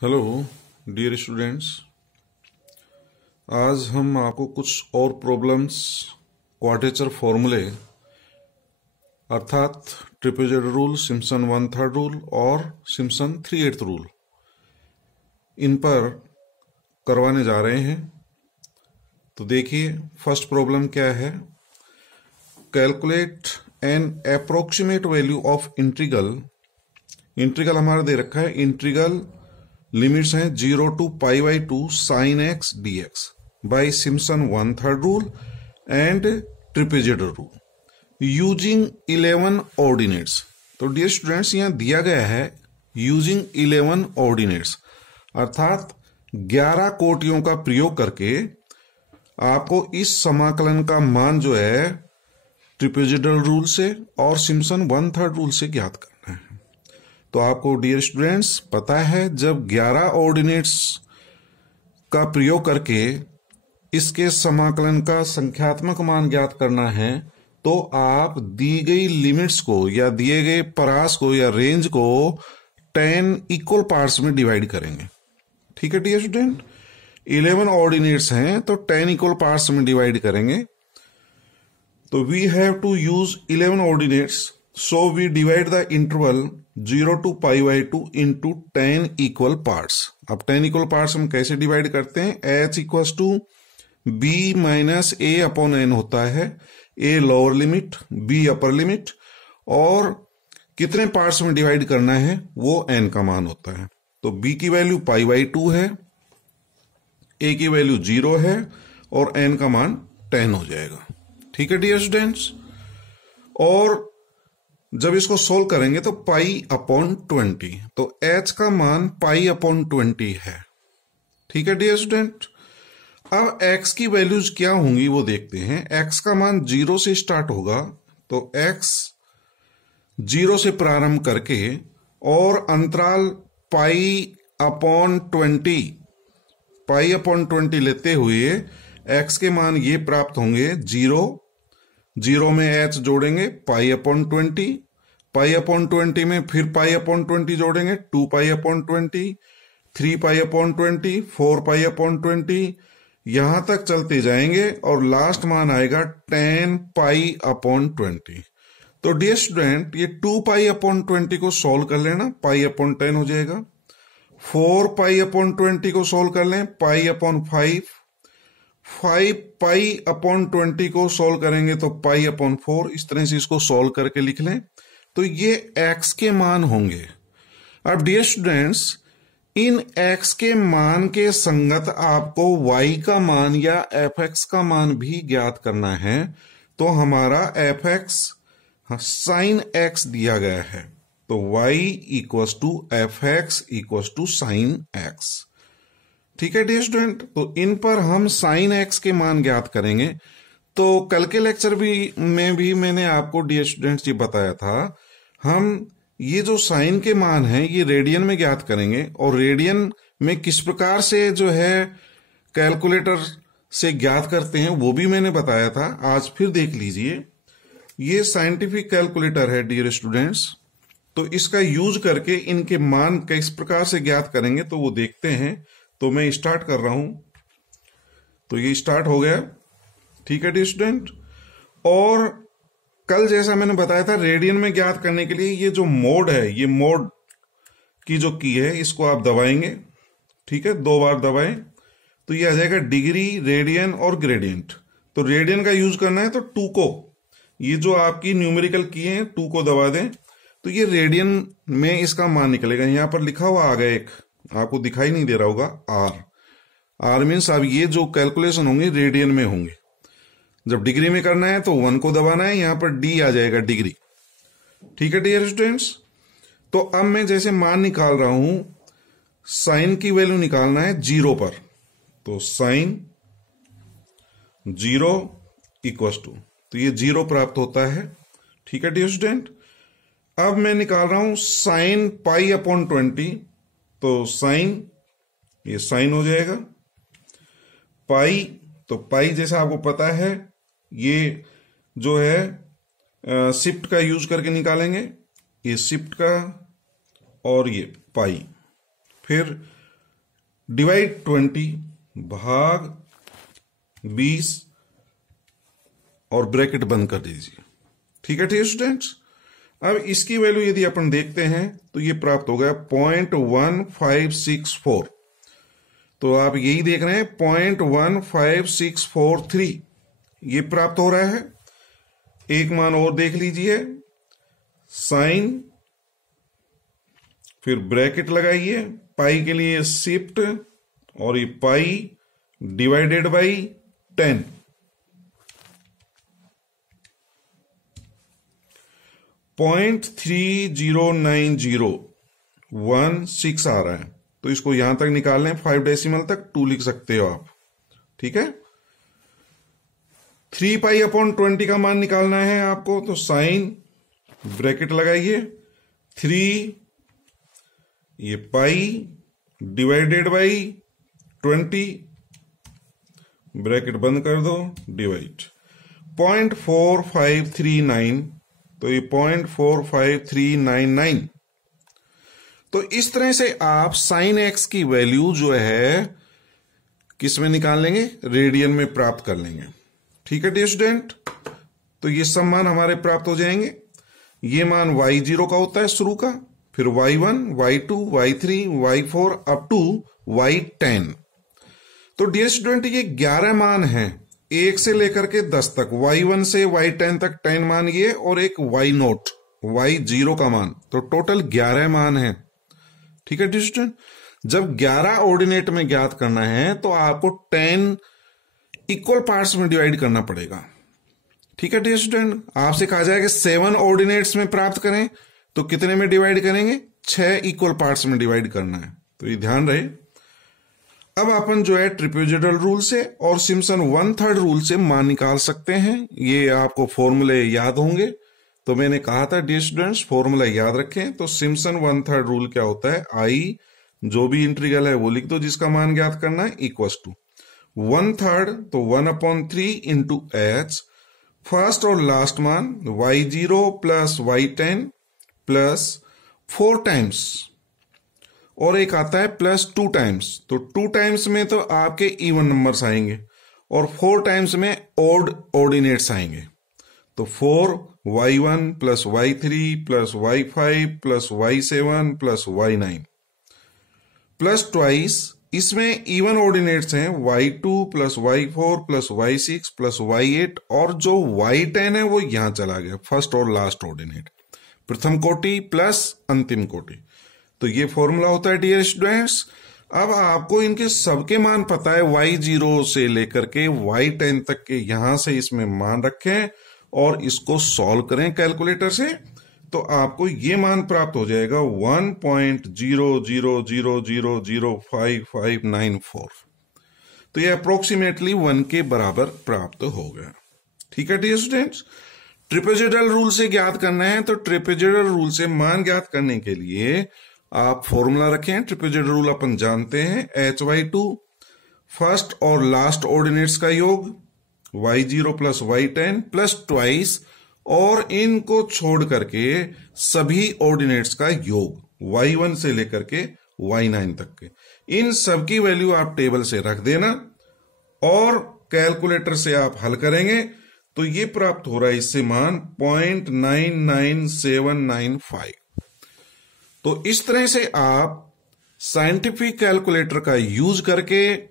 Hello dear students. आज हम आपको कुछ और प्रॉब्लम्स क्वाड्रेचर फॉर्मूले अर्थात ट्रिपेजॉइड रूल, सिम्पसन 1/3 रूल और सिम्पसन 3/8 रूल इन पर करवाने जा रहे हैं। तो देखिए फर्स्ट प्रॉब्लम क्या है। Calculate N approximate value of integral हमारा दे रखा है। इंटीग्रल लिमिट्स हैं 0 to π/2 sin x dx by Simpson 1/3 rule and trapezoid rule using 11 ordinates. तो डियर स्टूडेंट्स यहां दिया गया है यूजिंग 11 ऑर्डिनेट्स अर्थात 11 कोटियों का प्रयोग करके आपको इस समाकलन का मान जो है ट्रिपेजॉइडल रूल से और सिम्पसन 1/3 रूल से ज्ञात करना है। तो आपको डियर स्टूडेंट्स पता है जब 11 ऑर्डिनेट्स का प्रयोग करके इसके समाकलन का संख्यात्मक मान ज्ञात करना है तो आप दी गई लिमिट्स को या दिए गए परास को या रेंज को 10 इक्वल पार्ट्स में डिवाइड करेंगे। ठीक है डियर स्टूडेंट, 11 ऑर्डिनेट्स हैं तो 10 इक्वल पार्ट्स में डिवाइड करेंगे। तो we have to use 11 ordinates, so we divide the interval 0 to π/2 into 10 equal parts. अब 10 इक्वल पार्ट्स हम कैसे डिवाइड करते हैं? h equals to b minus a upon n होता है। a lower limit, b upper limit, और कितने parts में डिवाइड करना है वो n का मान होता है। तो b की वैल्यू π/2 है, a की वैल्यू 0 है और n का मान 10 हो जाएगा। ठीक है डियर स्टूडेंट्स, और जब इसको सोल्व करेंगे तो π/20, तो h का मान π/20 है। ठीक है डियर स्टूडेंट, अब x की वैल्यूज क्या होंगी वो देखते हैं। x का मान 0 से स्टार्ट होगा, तो x 0 से प्रारंभ करके और अंतराल π/20 लेते हुए x के मान ये प्राप्त होंगे 0 में h जोड़ेंगे π/20, π/20 में फिर π/20 जोड़ेंगे 2π/20, 3π/20, 4π/20, यहां तक चलते जाएंगे और लास्ट मान आएगा 10π/20। तो डियर स्टूडेंट ये 2π/20 को सोल्व कर लेना, π/10 हो जाएगा। 4π/20 को सोल्व कर लें, π/5, 5π/20 को सोल्व करेंगे तो π/4। इस तरह से इसको सोल्व करके लिख लें। तो ये x के मान होंगे। अब डियर स्टूडेंट्स इन x के मान के संगत आपको y का मान या fx का मान भी ज्ञात करना है। तो हमारा fx sin x दिया गया है, तो y equals to fx equals to sin x। ठीक है डियर स्टूडेंट, तो इन पर हम साइन एक्स के मान ज्ञात करेंगे। तो कल के लेक्चर में भी मैंने आपको डियर स्टूडेंट्स ये बताया था, हम ये जो साइन के मान हैं ये रेडियन में ज्ञात करेंगे और रेडियन में किस प्रकार से जो है कैलकुलेटर से ज्ञात करते हैं वो भी मैंने बताया था। आज फिर देख लीजिए, ये साइंटिफिक कैलकुलेटर है डियर स्टूडेंट्स, तो इसका यूज करके इनके मान किस प्रकार से ज्ञात करेंगे तो वो देखते हैं। तो मैं स्टार्ट कर रहा हूं, तो ये स्टार्ट हो गया। ठीक है डियर स्टूडेंट, और कल जैसा मैंने बताया था रेडियन में ज्ञात करने के लिए ये जो मोड है, ये मोड की जो की है इसको आप दबाएंगे। ठीक है, 2 बार दबाएं तो ये आ जाएगा डिग्री, रेडियन और ग्रेडियंट। तो रेडियन का यूज करना है तो 2 को, ये जो आपकी न्यूमेरिकल की है 2 को दबा दें तो ये रेडियन में इसका मान निकलेगा। यहां पर लिखा हुआ आ गया, एक आपको दिखाई नहीं दे रहा होगा, आर मीन्स अब ये जो कैलकुलेशन होंगे रेडियन में होंगे। जब डिग्री में करना है तो 1 को दबाना है, यहां पर डी आ जाएगा डिग्री। ठीक है डियर स्टूडेंट्स, तो अब मैं जैसे मान निकाल रहा हूं, साइन की वैल्यू निकालना है 0 पर, तो साइन 0 इक्वल्स टू, तो ये 0 प्राप्त होता है। ठीक है डियर स्टूडेंट, अब मैं निकाल रहा हूं साइन π/20, तो साइन, ये साइन हो जाएगा पाई, तो पाई जैसा आपको पता है ये जो है शिफ्ट का यूज करके निकालेंगे, ये शिफ्ट का और ये पाई, फिर डिवाइड 20 भाग 20 और ब्रैकेट बंद कर दीजिए। ठीक है डियर स्टूडेंट्स। अब इसकी वैल्यू यदि अपन देखते हैं तो ये प्राप्त हो गया 0.1564। तो आप यही देख रहे हैं 0.15643 ये प्राप्त हो रहा है। एक मान और देख लीजिए, साइन, फिर ब्रैकेट लगाइए, पाई के लिए शिफ्ट और ये पाई डिवाइडेड बाई 10। 0.309016 आ रहा है। तो इसको यहां तक निकाल लें 5 डेसिमल तक, 2 लिख सकते हो आप। ठीक है, 3 पाई अपॉन 20 का मान निकालना है आपको, तो साइन ब्रैकेट लगाइए 3 ये पाई डिवाइडेड बाई 20 ब्रैकेट बंद कर दो, डिवाइड 0.4539, तो ये 0.45399। तो इस तरह से आप साइन एक्स की वैल्यू जो है किस में निकाल लेंगे, रेडियन में प्राप्त कर लेंगे। ठीक है डियर स्टूडेंट। तो ये सब मान हमारे प्राप्त हो जाएंगे। ये मान y0 का होता है शुरू का, फिर y1, y2, y3, y4 up to y10। तो डियर स्टूडेंट ये 11 मान हैं, 1 से लेकर के 10 तक, y1 से y10 तक 10 मान ये, और एक y0 y0 का मान, तो टोटल 11 मान है। ठीक है डियर स्टूडेंट। जब 11 ऑर्डिनेट में ज्ञात करना है तो आपको 10 इक्वल पार्ट्स में डिवाइड करना पड़ेगा। ठीक है डियर स्टूडेंट। आपसे कहा जाएगा 7 ऑर्डिनेट्स में प्राप्त करें तो कितने में डिवाइड करेंगे, 6 इक्वल पार्ट्स में डिवाइड करना है। तो ये ध्यान रहे। अब अपन जो है ट्रिपेजोइडल रूल से और सिम्पसन 1/3 रूल से मान निकाल सकते हैं। ये आपको फॉर्मूले याद होंगे, तो मैंने कहा था डियर स्टूडेंट्स फॉर्मूला याद रखें। तो सिम्पसन 1/3 रूल क्या होता है, आई जो भी इंटीग्रल है वो लिख दो जिसका मान ज्ञात करना है, इक्वल्स टू 1/3, तो 1/3 इंटू एच, फर्स्ट और लास्ट मान y0 plus y10 plus 4 times, और एक आता है प्लस 2 टाइम्स। तो 2 टाइम्स में तो आपके इवन नंबर्स आएंगे और 4 टाइम्स में ऑड ऑर्डिनेट्स आएंगे। तो 4y1 plus y3 plus y5 plus y7 plus y9 plus twice, इसमें इवन ऑर्डिनेट्स हैं y2 plus y4 plus y6 plus y8, और जो y10 है वो यहां चला गया, फर्स्ट और लास्ट ऑर्डिनेट, प्रथम कोटि प्लस अंतिम कोटि। तो ये फॉर्मूला होता है डियर स्टूडेंट्स। अब आपको इनके सबके मान पता है, y0 से लेकर के y10 तक के, यहां से इसमें मान रखें और इसको सॉल्व करें कैलकुलेटर से, तो आपको ये मान प्राप्त हो जाएगा 1.0000055594। तो ये अप्रोक्सीमेटली 1 के बराबर प्राप्त हो गया। ठीक है डियर स्टूडेंट्स। ट्रिपेजोइडल रूल से ज्ञात करना है, तो ट्रिपेजोइडल रूल से मान ज्ञात करने के लिए आप फॉर्मूला रखें। ट्रिपेजोइडल रूल अपन जानते हैं, hy2 फर्स्ट और लास्ट ऑर्डिनेट्स का योग, y0 plus y10 plus twice, और इनको छोड़ करके सभी ऑर्डिनेट्स का योग y1 से लेकर के y9 तक के, इन सब की वैल्यू आप टेबल से रख देना और कैलकुलेटर से आप हल करेंगे तो ये प्राप्त हो रहा है इससे मान 0.99795। तो इस तरह से आप साइंटिफिक कैलकुलेटर का यूज करके,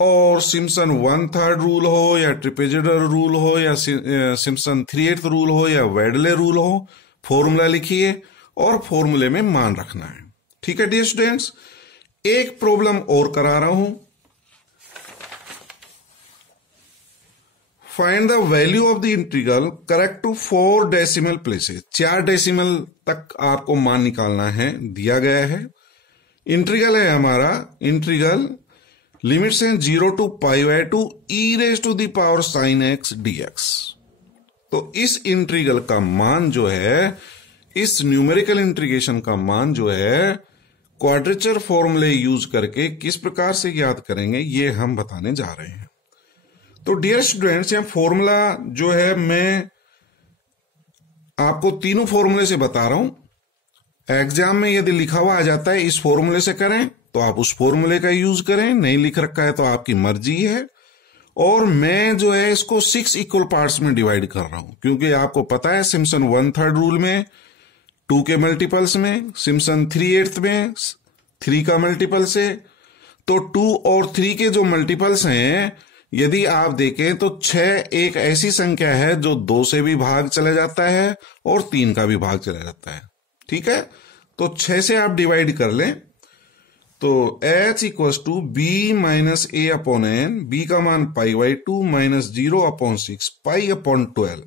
और सिम्पसन 1/3 रूल हो या ट्रिपेजोइडल रूल हो या सिम्पसन 3/8 रूल हो या वेडले रूल हो, फॉर्मूला लिखिए और फॉर्मूले में मान रखना है। ठीक है डियर स्टूडेंट्स। एक प्रॉब्लम और करा रहा हूं, find the value of the integral correct to 4 decimal places. 4 decimal तक आपको मान निकालना है, दिया गया है। इंटीग्रल है हमारा, इंटीग्रल लिमिट्स हैं 0 to π/2 e⁻⁴ sin x dx। तो इस इंटीग्रल का मान जो है, इस न्यूमेरिकल इंटीग्रेशन का मान जो है, क्वाड्रेचर फॉर्मूले यूज करके किस प्रकार से याद करेंगे ये हम बताने जा रहे हैं। तो डियर स्टूडेंट्स, यहां फॉर्मूला जो है मैं आपको तीनों फॉर्मूले से बता रहा हूं। एग्जाम में यदि लिखा हुआ आ जाता है इस फॉर्मूले से करें तो आप उस फॉर्मूले का यूज करें, नहीं लिख रखा है तो आपकी मर्जी है। और मैं जो है इसको 6 इक्वल पार्ट्स में डिवाइड कर रहा हूं, क्योंकि आपको पता है सिम्पसन 1/3 रूल में 2 के मल्टीपल्स में, सिम्पसन 3/8 में 3 का मल्टीपल से, तो 2 और 3 के जो मल्टीपल्स हैं यदि आप देखें तो 6 एक ऐसी संख्या है जो 2 से भी भाग चला जाता है और 3 का भी भाग चला जाता है। ठीक है, तो 6 से आप डिवाइड कर लें तो h equals to b minus a upon n, b का मान π/2 माइनस 0/6 π/12।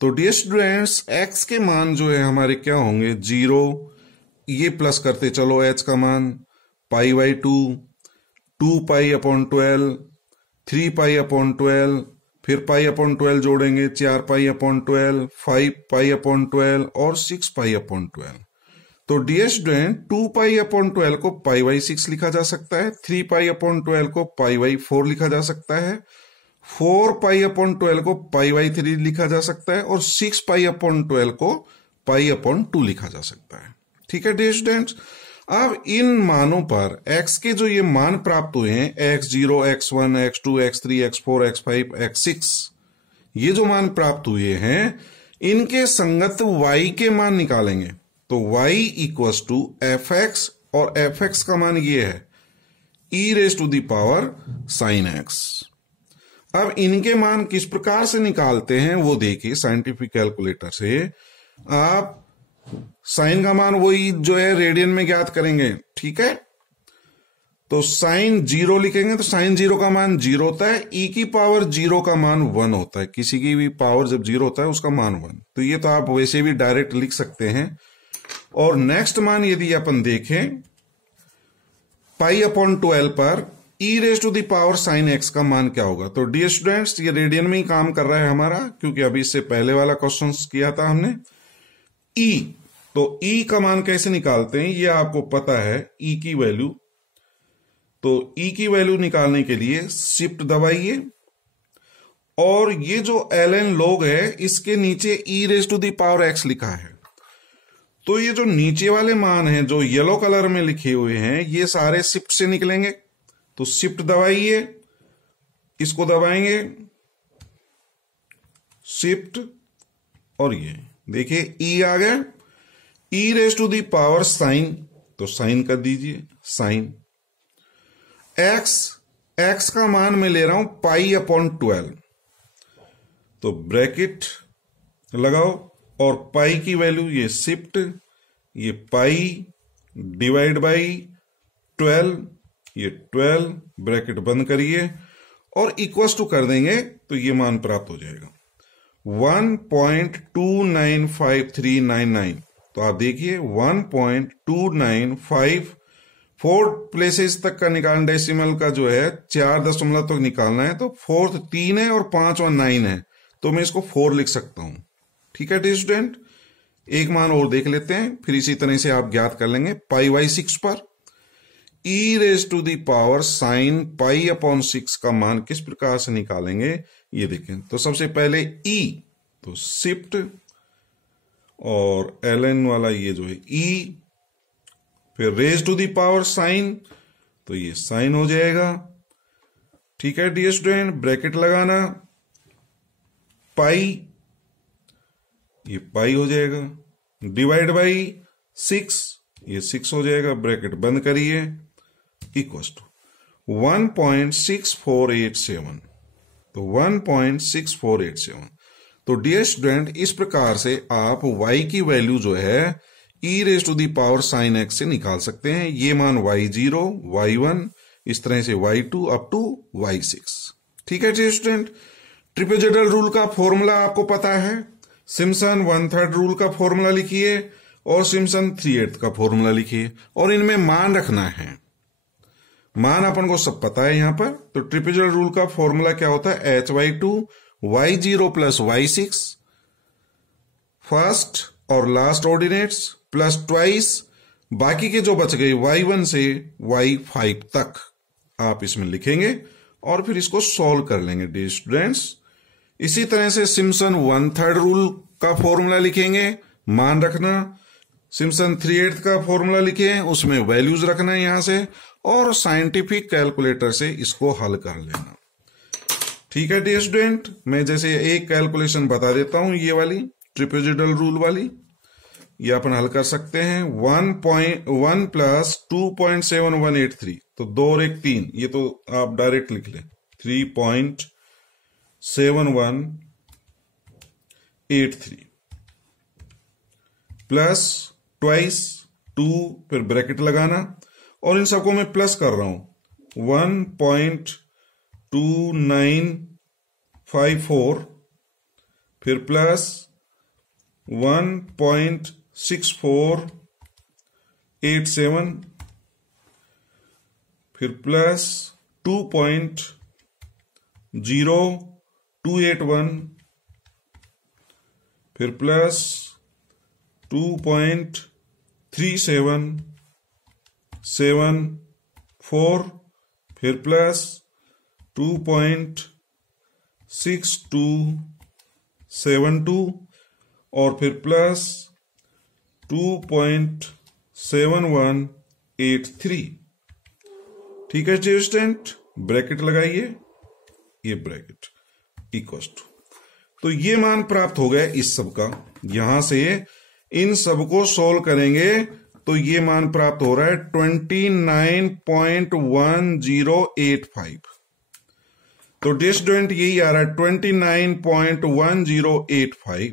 तो डियर स्टूडेंट्स x के मान जो है हमारे क्या होंगे 0, ये प्लस करते चलो h का मान π/2, 2π/12, 3π/12, फिर π/12 जोड़ेंगे 4π/12, 5π/12 और 6π/12। तो डियर स्टूडेंट 2π/12 को π/6 लिखा जा सकता है, 3π/12 को π/4 लिखा जा सकता है, 4π/12 को π/3 लिखा जा सकता है और 6π/12 को π/2 लिखा जा सकता है। ठीक है डियर स्टूडेंट्स, अब इन मानों पर x के जो ये मान प्राप्त हुए हैं x0, x1, x2, x3, x4, x5, x6, ये जो मान प्राप्त हुए हैं इनके संगत y के मान निकालेंगे। तो y इक्वल्स टू fx और fx का मान ये है e⁻⁻sin x। अब इनके मान किस प्रकार से निकालते हैं वो देखिए साइंटिफिक कैलकुलेटर से। आप साइन का मान वही जो है रेडियन में ज्ञात करेंगे। ठीक है, तो साइन 0 लिखेंगे तो साइन 0 का मान 0 होता है, e⁻0 का मान 1 होता है। किसी की भी पावर जब 0 होता है उसका मान 1। तो ये तो आप वैसे भी डायरेक्ट लिख सकते हैं। और नेक्स्ट मान यदि अपन देखें π/12 पर e⁻sin x का मान क्या होगा। तो डियर स्टूडेंट्स ये रेडियन में ही काम कर रहा है हमारा, क्योंकि अभी इससे पहले वाला क्वेश्चन किया था हमने। e, तो e का मान कैसे निकालते हैं ये आपको पता है, e की वैल्यू। तो e की वैल्यू निकालने के लिए शिफ्ट दबाइए और ये जो ln log है इसके नीचे e⁻x लिखा है। तो ये जो नीचे वाले मान हैं जो येलो कलर में लिखे हुए हैं ये सारे शिफ्ट से निकलेंगे। तो शिफ्ट दबाइए, इसको दबाएंगे शिफ्ट और ये देखिए e आ गया, e⁻sin, तो साइन कर दीजिए साइन। x का मान मैं ले रहा हूं π/12, तो ब्रैकेट लगाओ और पाई की वैल्यू ये शिफ्ट, ये पाई डिवाइड बाई 12, ये 12 ब्रैकेट बंद करिए और इक्वल्स टू कर देंगे तो ये मान प्राप्त हो जाएगा 1.295399। तो आप देखिए 1.295, 4 प्लेसेस तक का निकालना, डेसिमल का जो है 4 दशमलव तक निकालना है। तो 4th 3 है और 5वां 9 है, तो मैं इसको 4 लिख सकता हूं। ठीक है डियर स्टूडेंट, एक मान और देख लेते हैं, फिर इसी तरह से आप ज्ञात कर लेंगे। π/6 पर e⁻sin π/6 का मान किस प्रकार से निकालेंगे ये देखें। तो सबसे पहले e, तो शिफ्ट और ln वाला ये जो है e, फिर sin, तो ये साइन हो जाएगा। ठीक है डियर स्टूडेंट, ब्रैकेट लगाना, पाई, ये पाई हो जाएगा, डिवाइड बाई 6, ये 6 हो जाएगा, ब्रैकेट बंद करिए, इक्वल्स टू 1.6487। तो 1.6487। तो डियर स्टूडेंट इस प्रकार से आप y की वैल्यू जो है e⁻sin x से निकाल सकते हैं। ये मान y0, y1, इस तरह से y2 अप टू y6। ठीक है डियर स्टूडेंट, ट्रिपेजोइडल रूल का फॉर्मूला आपको पता है। सिम्पसन 1/3 रूल का फॉर्मूला लिखिए और सिम्पसन 3/8 का फॉर्मूला लिखिए और इनमें मान रखना है। मान अपन को सब पता है यहां पर। तो ट्रिपेजोइडल रूल का फॉर्मूला क्या होता है, h/2 y0 plus y6 first और लास्ट ऑर्डिनेट्स प्लस ट्वाइस बाकी के जो बच गए y1 से y5 तक आप इसमें लिखेंगे और फिर इसको सॉल्व कर लेंगे डियर स्टूडेंट्स। इसी तरह से सिम्पसन 1/3 रूल का फॉर्मूला लिखेंगे, मान रखना सिम्पसन 3/8 का फॉर्मूला लिखे हैं, उसमें वैल्यूज रखना है यहां से और साइंटिफिक कैलकुलेटर से इसको हल कर लेना। ठीक है डियर स्टूडेंट, मैं जैसे एक कैलकुलेशन बता देता हूं, ये वाली ट्रिपेजिडल रूल वाली, ये अपन हल कर सकते हैं। 1 प्लस 2.7183, तो 2 और 1 3, ये तो आप डायरेक्ट लिख लें, 3.7183 प्लस ट्वाइस 2, फिर ब्रैकेट लगाना और इन सबको मैं प्लस कर रहा हूं, 1.2954 फिर प्लस 1.6487 फिर प्लस 2.0281 फिर प्लस 2.3774 फिर प्लस 2.6272 और फिर प्लस 2.7183। ठीक है स्टूडेंट, ब्रैकेट लगाइए, ये ब्रैकेट इक्वल्स टू, तो ये मान प्राप्त हो गया इस सब का। यहां से इन सबको सोल्व करेंगे तो ये मान प्राप्त हो रहा है 29.1085। तो डियर स्टूडेंट यही आ रहा है 29.1085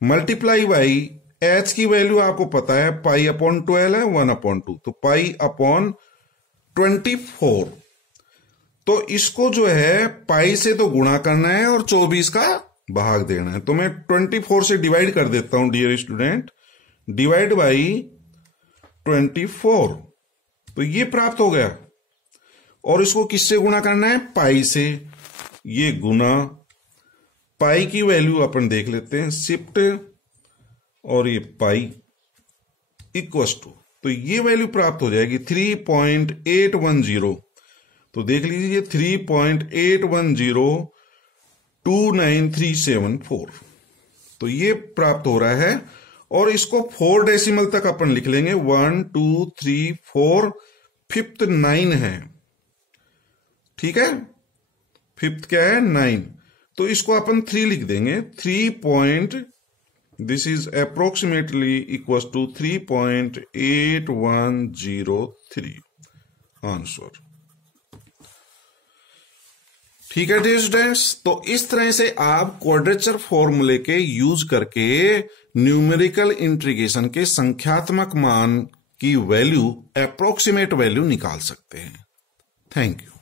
मल्टीप्लाई बाई एच की वैल्यू आपको पता है π/12 है 1/2, तो π/24। तो इसको जो है पाई से तो गुणा करना है और 24 का भाग देना है, तो मैं 24 से डिवाइड कर देता हूं डियर स्टूडेंट, डिवाइड बाई 24, तो ये प्राप्त हो गया। और इसको किससे गुणा करना है, पाई से, ये गुना पाई की वैल्यू अपन देख लेते हैं, शिफ्ट और ये पाई इक्वल्स टू, तो ये वैल्यू प्राप्त हो जाएगी 3.810, तो देख लीजिए 3.81029,374, तो ये प्राप्त हो रहा है। और इसको 4 डेसिमल तक अपन लिख लेंगे, 1 2 3 4, फिफ्थ 9 है, ठीक है, फिफ्थ क्या है 9, तो इसको अपन 3 लिख देंगे, 3. This is approximately equals to 3.8103 answer. ठीक है डियर स्टूडेंट्स, तो इस तरह से आप क्वाड्रेचर फॉर्मूले के यूज करके न्यूमेरिकल इंटीग्रेशन के संख्यात्मक मान की वैल्यू, अप्रोक्सीमेट वैल्यू निकाल सकते हैं। Thank you.